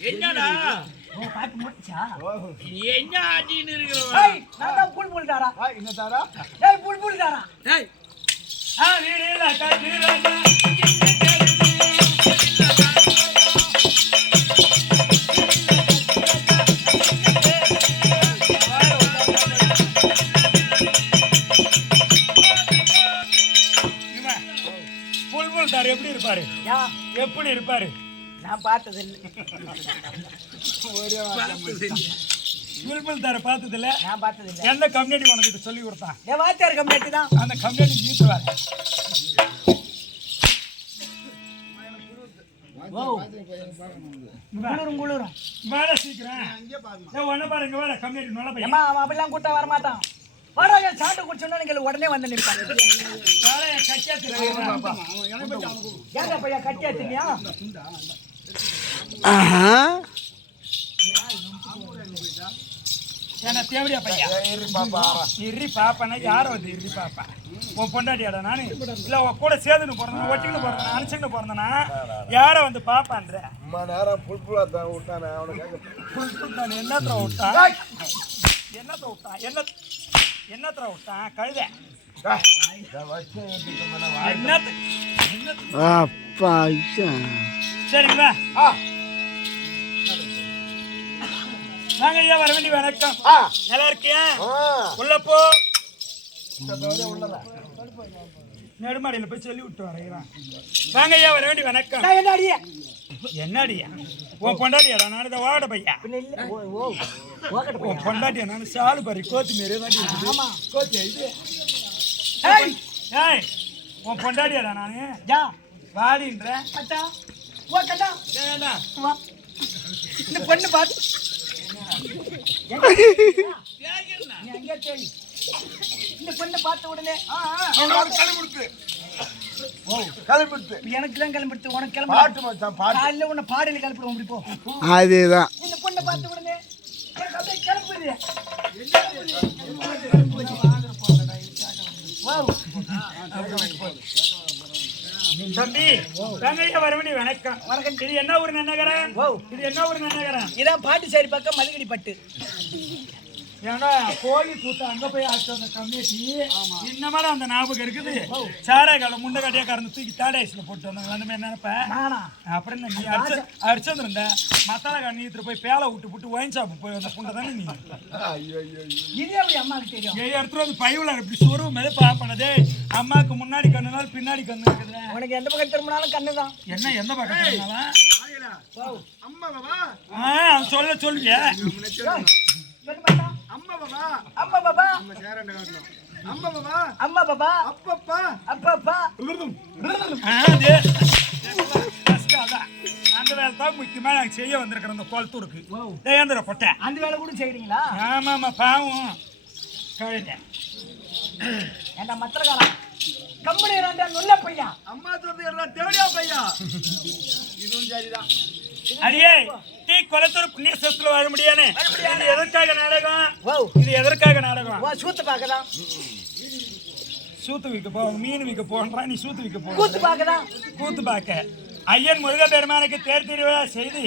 என்னடா ஓ பாட்டு முடிச்சா என்ன ஆட்டின்னு இருக்கற ஏய் நான் தான் புல் தாரா என்ன தாரா ஏய் புல் தாரா டேய் வீரேல கதிரடா புல் தார் எப்படி இருப்பாரு எப்படி இருப்பாரு நான் பார்த்தது இல்ல புல்புல் தார பார்த்தது இல்ல நான் பார்த்தது இல்ல எந்த கம்யூனிட்டி உனக்கு இது சொல்லி கொடுத்தான் என் வாத்தியார் கம்யூனிட்டி தான் அந்த கம்யூனிட்டி ஜீத்துவார் குளிரும் வேலை சீக்கிரம் ஒன்ன பாருங்க வேலை கம்யூனிட்டி நல்ல பையன் ஏமா அவன் அப்படிலாம் கூட்ட வர மாட்டான் வாடா என் சாட்டு குடிச்சோன்னா நீங்க உடனே வந்து நிற்பாங்க வேலையை கட்டியா ஏங்க பையன் கட்டியா தின்னியா என்ன தேவடியா பையன் இர்ரி பாப்பானா யார வந்து இர்ரி பாப்பா உன் பொண்டாட்டியாடா நானு இல்ல உன் கூட சேர்ந்துன்னு பிறந்தேன் ஒட்டின்னு பிறந்தேன் அனுச்சுன்னு பிறந்தனா யார வந்து பாப்பான்ற நேரம் புல்புலா தான் விட்டானே புல்புல் என்னத்துல விட்டா என்னத்துல விட்டா என்னத்துல விட்டான் கழுத சரிங்களா வாங்க ஐயா வர வேண்டிய வணக்கம் நல்லா இருக்கியா உள்ள போ நெடுமாடியில போய் சொல்லி விட்டு வரேன் வாங்க ஐயா வர வேண்டிய வணக்கம் என்னடியா உன் பொண்டாட்டியாடா நான் இதை வாட பையா உன் பொண்டாட்டியா நான் சாலு பாரு கோத்து மாரி தான் கோத்து இது ஏய் உன் பொண்டாட்டியாடா நானு வாடின்ற இந்த பொண்ணு பார்த்து இந்த பொண்ணு பார்த்த உடனே எனக்கு தான் கிளம்பிடுத்து உனக்கு கிளம்பி காலையில உன்னை பாடையில கிளப்பிடுவோம் அப்படி போ அதேதான் இந்த பொண்ணை பார்த்த உடனே கிளம்புது தம்பி தங்கையா வரவேண்டி வணக்கம் வணக்கம் இது என்ன ஊர் நன்னகரம் இது என்ன ஊர் நன்னகரம் இதான் பாட்டிச்சேரி பக்கம் மதுகடி பட்டு ஏன்னா கோழி கூத்த அங்க போய் ஆச்சு அந்த கம்யூனிட்டி இன்னமாரி அந்த ஞாபகம் இருக்குது சாராய காலம் முண்டை கட்டியா கறந்து தூக்கி தாடாய்ஸ்ல போட்டு வந்தாங்க அந்த மாதிரி நினைப்பேன் அப்புறம் நீ அடிச்சிருந்த மசாலா கண்ணி எடுத்துட்டு போய் பேலை விட்டு ஒயின் ஷாப்பு போய் வந்த புண்டை தானே நீ இது அப்படி அம்மாவுக்கு தெரியும் எடுத்துட்டு வந்து பைவுல இப்படி சொருவு மேலே பாப்பனதே அம்மாவுக்கு முன்னாடி கண்ணுனாலும் பின்னாடி கண்ணு இருக்குது உனக்கு எந்த பக்கம் திரும்பினாலும் கண்ணுதான் என்ன எந்த பக்கம் திரும்பினாலும் அவன் சொல்லுவிய அம்மா பாபா அம்மா பாபா அம்மா பாபா அப்பப்பா அப்பப்பா அந்த வேலை தான் முக்கியமா நாங்க செய்ய வந்திருக்கிறோம் அந்த குளத்தூருக்கு ஏந்திர பொட்டை அந்த வேலை கூட செய்யறீங்களா ஆமாமா பாவம் கழுத ஏண்டா மத்திரகாரா கம்பெனி ரெண்டா நுல்ல பையா அம்மா சொல்றது தேவடியா பையா இதுவும் சரிதான் அடியே நீ குளத்தூர் புண்ணிய சத்துல வர முடியானே இது எதற்காக நாடகம் இது எதற்காக நாடகம் சூத்து பார்க்கலாம் சூத்து விற்க போ மீன் விற்க போன்றா நீ சூத்து விற்க போ கூத்து பார்க்கலாம் கூத்து பார்க்க ஐயன் முருக பெருமானுக்கு தேர் திருவிழா செய்து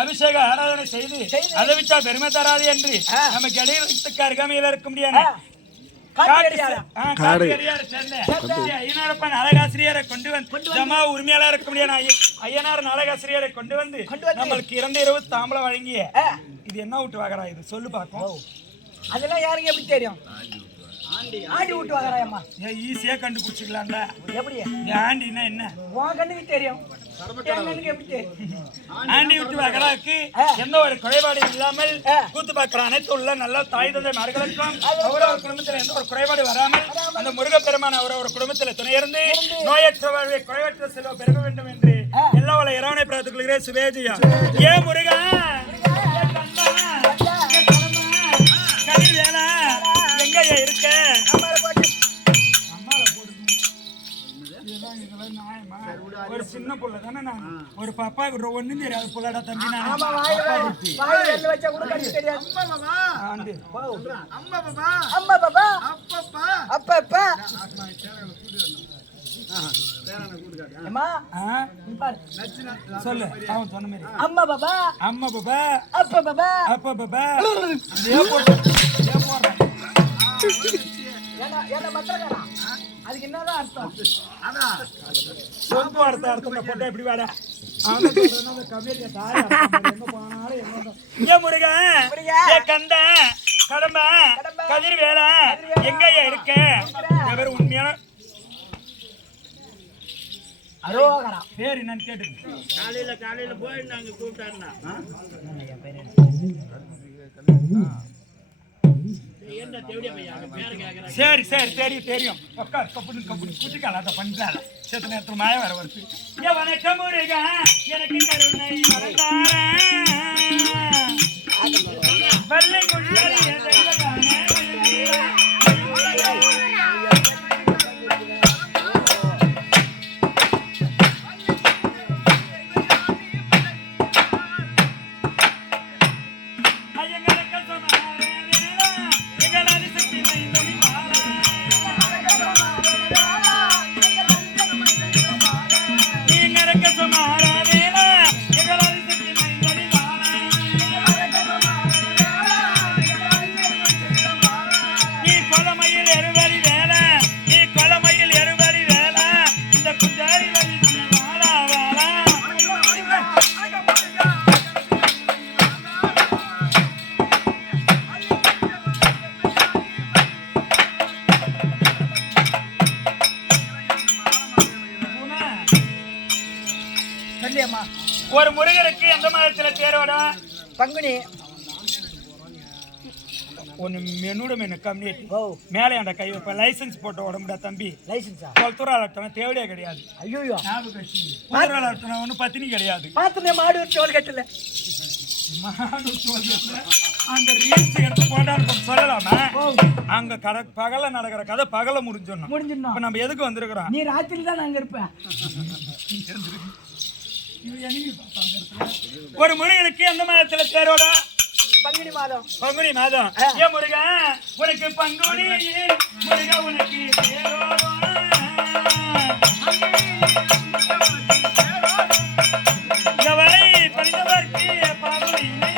அபிஷேக ஆராதனை செய்து அதை விட்டா பெருமை தராது என்று நமக்கு இடையில அருகாமையில இருக்க முடியாது அழகாசிரியரை கொண்டு வந்து ஜமா உரிமையாளர் இருக்க முடியாது ஐயனார் நாடகாசிரியரை கொண்டு வந்து நம்மளுக்கு 2 இரவு தாம்பளம் வழங்கிய இது என்ன விட்டு வாங்கறா இது சொல்லு பாப்போம் அதெல்லாம் யாருக்கு எப்படி தெரியும் ஆண்டி விட்டு வாங்கறாயம்மா ஈஸியா கண்டுபிடிச்சிக்கலாம்ல எப்படி ஆண்டினா என்ன உன் கண்ணுக்கு தெரியும் ஆண்டி விட்டு வாங்கறாக்கு எந்த ஒரு குறைபாடு இல்லாமல் கூத்து பார்க்கிற அனைத்து உள்ள நல்ல தாய் தந்தை மார்களுக்கும் அவரவர் குடும்பத்தில் எந்த ஒரு குறைபாடு வராமல் அந்த முருகப்பெருமான் அவரவர் குடும்பத்தில் துணையிருந்து நோயற்ற வாழ்வை குறைவற்ற செல்வ பெருக வேண்டும் என்று எல்லா வள இறைவனை பிரார்த்திக்கிறேன் சுவேஜியா ஏ முருகா கதிர்வேலா எங்கயா இருக்க ஒரு சின்ன புள்ள தானே நான் ஒரு பாப்பா ஒண்ணும் தெரியாது புள்ளடா தம்பி அம்மா ஆ? நீ பாரு சொல்லு அவன் சொன்ன மாதிரி அம்மா பாபா அம்மா பாபா அப்பா பாபா அப்பா பாபா இதே போடுறேன் ஏன்னா மத்திரக்காரா அதுக்கு என்னதான் அர்த்தம் சொந்த அர்த்தம் போட்டா எப்படி வாடா அவன் சொல்றானா அந்த கவிதைய தாய் அர்த்தம் எங்க போனாலும் எங்க முருகன் ஏ கந்தா கடம்பா கதிர் வேலை எங்கய்யா இருக்க இவர் உண்மையான அரோகரா பேர் என்னன்னு கேட்டு காலையில போய் நாங்க கூப்பிட்டாருன்னா என்ன தேவடியா பையா பேரு கேக்குறாங்க சரி சரி தெரியும் தெரியும் உட்கார் கப்புனு குட்டிக்கால அதை பண்றாங்க சேத்த நேரத்தில் மாய வர வருது ஏ வணக்கம் முருகா எனக்கு கருணை வளர்ந்தாரா வெள்ளை கொடியாரி ஒரு முருகனுக்கு எந்த மாதத்துல தேரோட பங்குனி ஒன்னு மெனூட மெனு கம்மி மேலே அந்த கை வைப்ப லைசன்ஸ் போட்ட உடம்புடா தம்பி லைசன்ஸா கொல்துறாலட்டணும் தேவையே கிடையாது ஐயோ ஞாபகம் ஒன்னும் பத்தினி கிடையாது பாத்துனே மாடு சோல் கட்டல மாடு சோல்கட்டுல அந்த ரீல்ஸ் எடுத்து போட்டாரு சொல்லலாமா அங்க பகல நடக்கிற கதை பகல முடிஞ்சிடணும் இப்ப நம்ம எதுக்கு வந்திருக்கிறோம் நீ ராத்திரி தான் அங்க இருப்ப ஒரு முருகனுக்கு எந்த மாதத்துல தேரோட பங்குனி மாதம் பங்குனி மாதம் ஏன் முருகா உனக்கு பங்குனி முருகா உனக்கு தேரோட வரை படித்தவர்க்கு பாகுலினை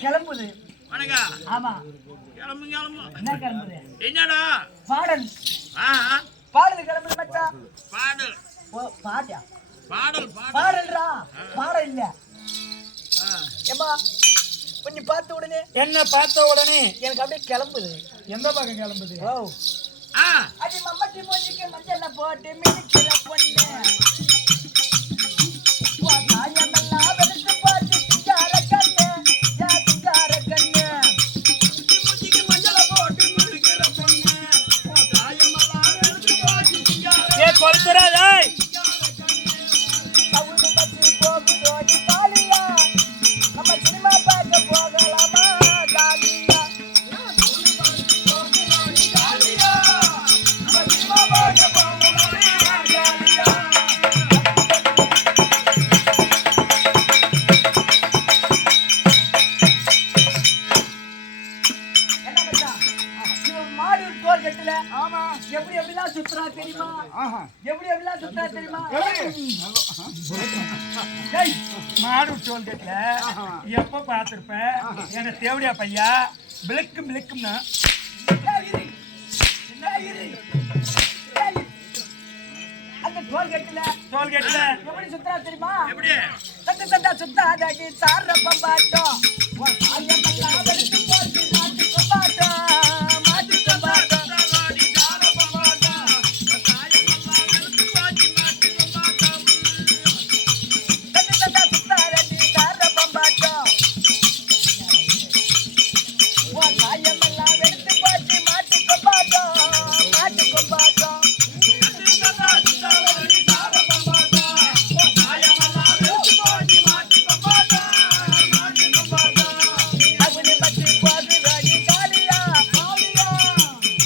கிளம்புது. ஆமா என்ன கிளம்புது? என்னடா பாடல் பாடல் கிளம்புது மச்சான். பாடல் பாட்டியா பாடல் பாடல்ரா பாடல் இல்ல. ஏமா கொஞ்சம் பார்த்த உடனே என்ன பார்த்த உடனே எனக்கு அப்படியே கிளம்புது. எந்த பக்கம் கிளம்புது? ஓ அது மம்மட்டி மூஞ்சிக்கு மஞ்சள போட்டு மிதிக்கிற பொண்ணு தாயமெல்லாம் வெறுத்து பார்த்து சிங்கார கண்ணு வளர்த்துறாதாய் தவுடு பச்சி போகுதோடி காளியா நம்ம சினிமா பார்க்க போகலாமா காளியா ஆமா எப்படி எப்படிலாம் சுத்துறா தெரியுமா எப்படி எப்படிலாம் சுத்துறா தெரியுமா ஏய், மாடு டோல்கேட்ல எப்ப பார்த்திருப்ப எங்க தேவடியா பையா விளக்கும் விளக்கும்னா அந்த டோல்கேட்ல டோல்கேட்ல எப்படி சுத்துறா தெரியுமா எப்படி சத்த சத்த சுத்தாதடி சார பம்பாட்டம் ஐயமெல்லாம் வெளுத்து போச்சு மாட்டு கொம்பாட்டம் மாட்டு கொம்பாட்டம் சத்த சத்த சுத்தாதடி சார பம்பாட்டம் ஐயமெல்லாம் வெளுத்து போச்சு மாட்டு கொம்பாட்டம் மாட்டு கொம்பாட்டம் அவனை பற்றி போகுதடி காளியா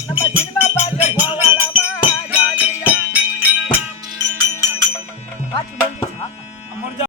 நம்ம சினிமா பார்க்க போகலாமா காளியா பாட்டு முடிஞ்சுச்சா முடிஞ்சா